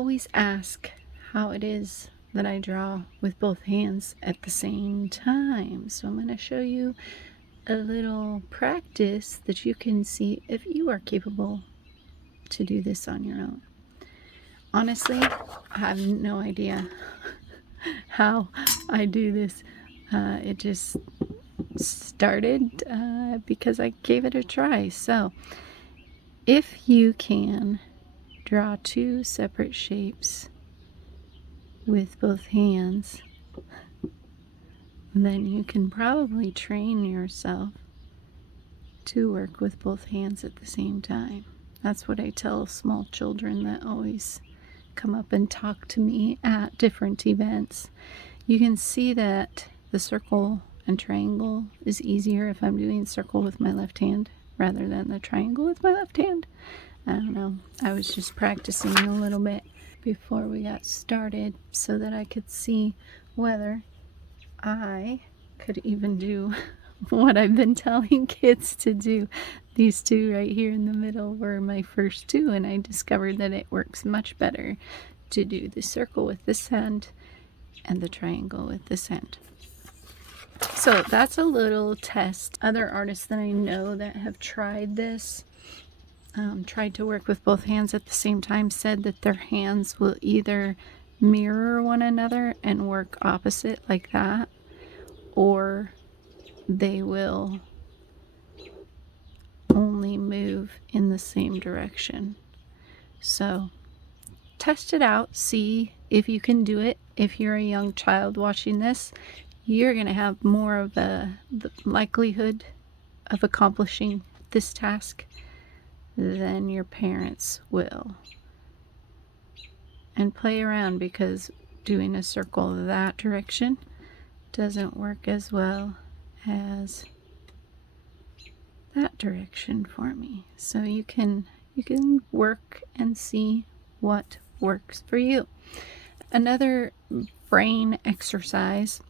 always ask how it is that I draw with both hands at the same time. So I'm going to show you a little practice that you can see if you are capable to do this on your own. Honestly, I have no idea how I do this. It just started because I gave it a try. So if you can draw two separate shapes with both hands, then you can probably train yourself to work with both hands at the same time. That's what I tell small children that always come up and talk to me at different events. You can see that the circle and triangle is easier if I'm doing circle with my left hand rather than the triangle with my left hand. I don't know. I was just practicing a little bit before we got started so that I could see whether I could even do what I've been telling kids to do. These two right here in the middle were my first two, and I discovered that it works much better to do the circle with this hand and the triangle with this hand. So that's a little test. Other artists that I know that have tried this, tried to work with both hands at the same time, said that their hands will either mirror one another and work opposite like that, or they will only move in the same direction. So test it out, see if you can do it. If you're a young child watching this, you're going to have more of the likelihood of accomplishing this task than your parents will. And play around, because doing a circle that direction doesn't work as well as that direction for me. So you can work and see what works for you. Another brain exercise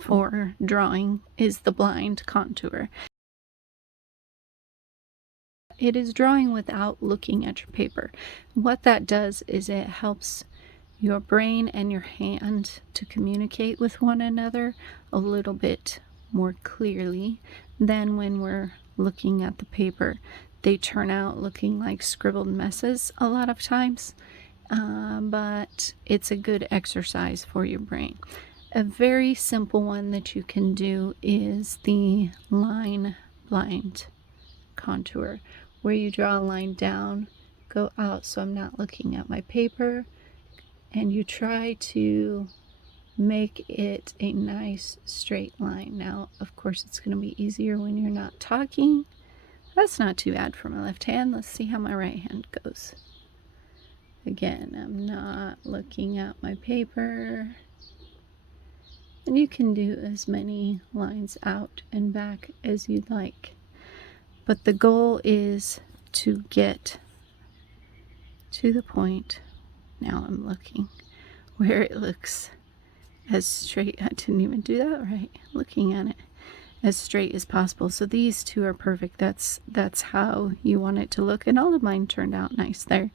for drawing is the blind contour. It is drawing without looking at your paper. What that does is it helps your brain and your hand to communicate with one another a little bit more clearly than when we're looking at the paper. They turn out looking like scribbled messes a lot of times, but it's a good exercise for your brain. A very simple one that you can do is the line blind contour, where you draw a line down, go out so I'm not looking at my paper, and you try to make it a nice straight line. Now, of course, it's going to be easier when you're not talking. That's not too bad for my left hand. Let's see how my right hand goes. Again, I'm not looking at my paper. And you can do as many lines out and back as you'd like. But the goal is to get to the point, now I'm looking, where it looks as straight. I didn't even do that right. Looking at it as straight as possible. So these two are perfect. That's how you want it to look. And all of mine turned out nice there.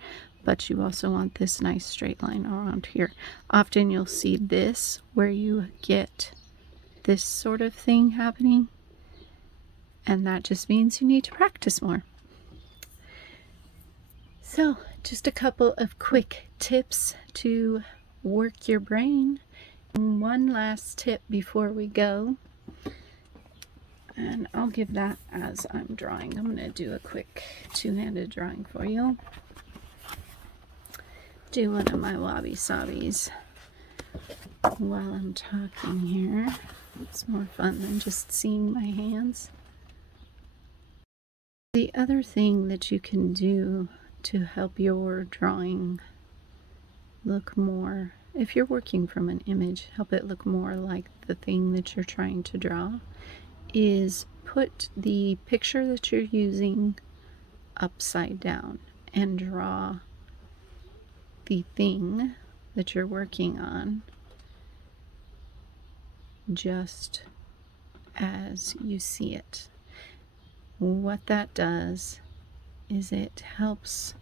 But you also want this nice straight line around here. Often you'll see this where you get this sort of thing happening. And that just means you need to practice more. So just a couple of quick tips to work your brain. One last tip before we go, and I'll give that as I'm drawing. I'm going to do a quick two-handed drawing for you. Do one of my Wabi Sabis while I'm talking here. It's more fun than just seeing my hands. The other thing that you can do to help your drawing look more, if you're working from an image, help it look more like the thing that you're trying to draw, is put the picture that you're using upside down and draw the thing that you're working on just as you see it. What that does is it helps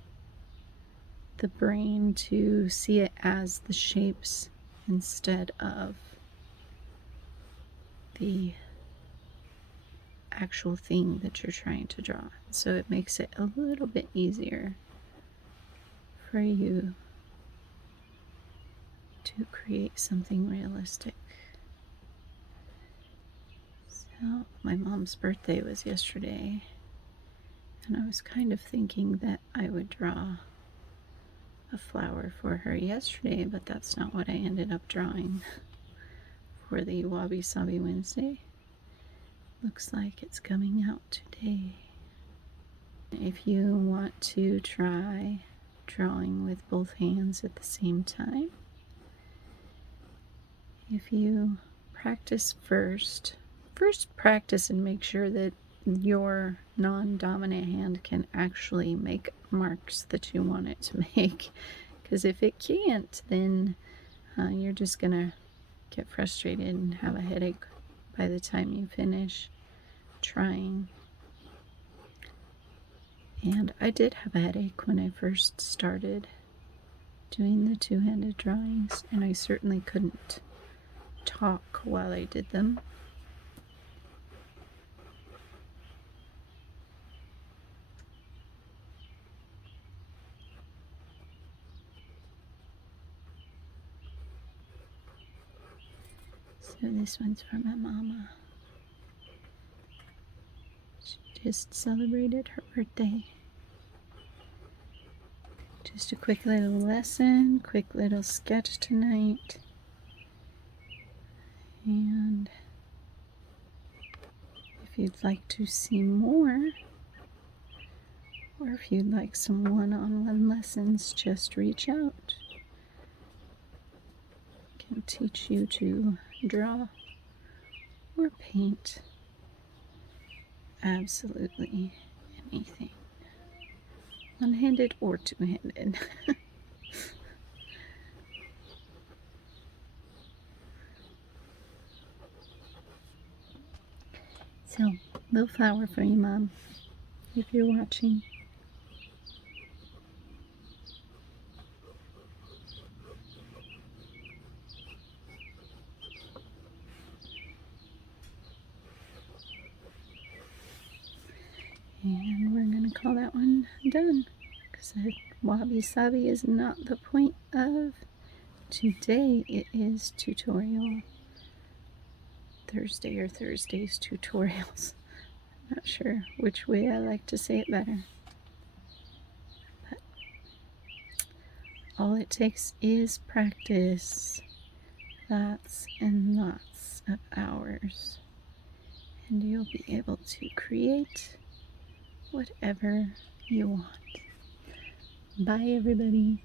the brain to see it as the shapes instead of the actual thing that you're trying to draw. So it makes it a little bit easier for you to create something realistic. So my mom's birthday was yesterday, and I was kind of thinking that I would draw a flower for her yesterday, but that's not what I ended up drawing for the Wabi Sabi Wednesday. Looks like it's coming out today. If you want to try drawing with both hands at the same time, if you practice first practice and make sure that your non-dominant hand can actually make marks that you want it to make, because if it can't, then you're just gonna get frustrated and have a headache by the time you finish trying. And I did have a headache when I first started doing the two-handed drawings, and I certainly couldn't talk while I did them. So this one's for my mama. She just celebrated her birthday. Just a quick little lesson, quick little sketch tonight. And if you'd like to see more, or if you'd like some one-on-one lessons, just reach out. I can teach you to draw or paint absolutely anything, one-handed or two-handed. So, little flower for you, Mom, if you're watching. And we're going to call that one done, because Wabi Sabi is not the point of today. It is tutorial Thursday, or Thursday's tutorials. I'm not sure which way I like to say it better. But all it takes is practice. Lots and lots of hours. And you'll be able to create whatever you want. Bye, everybody.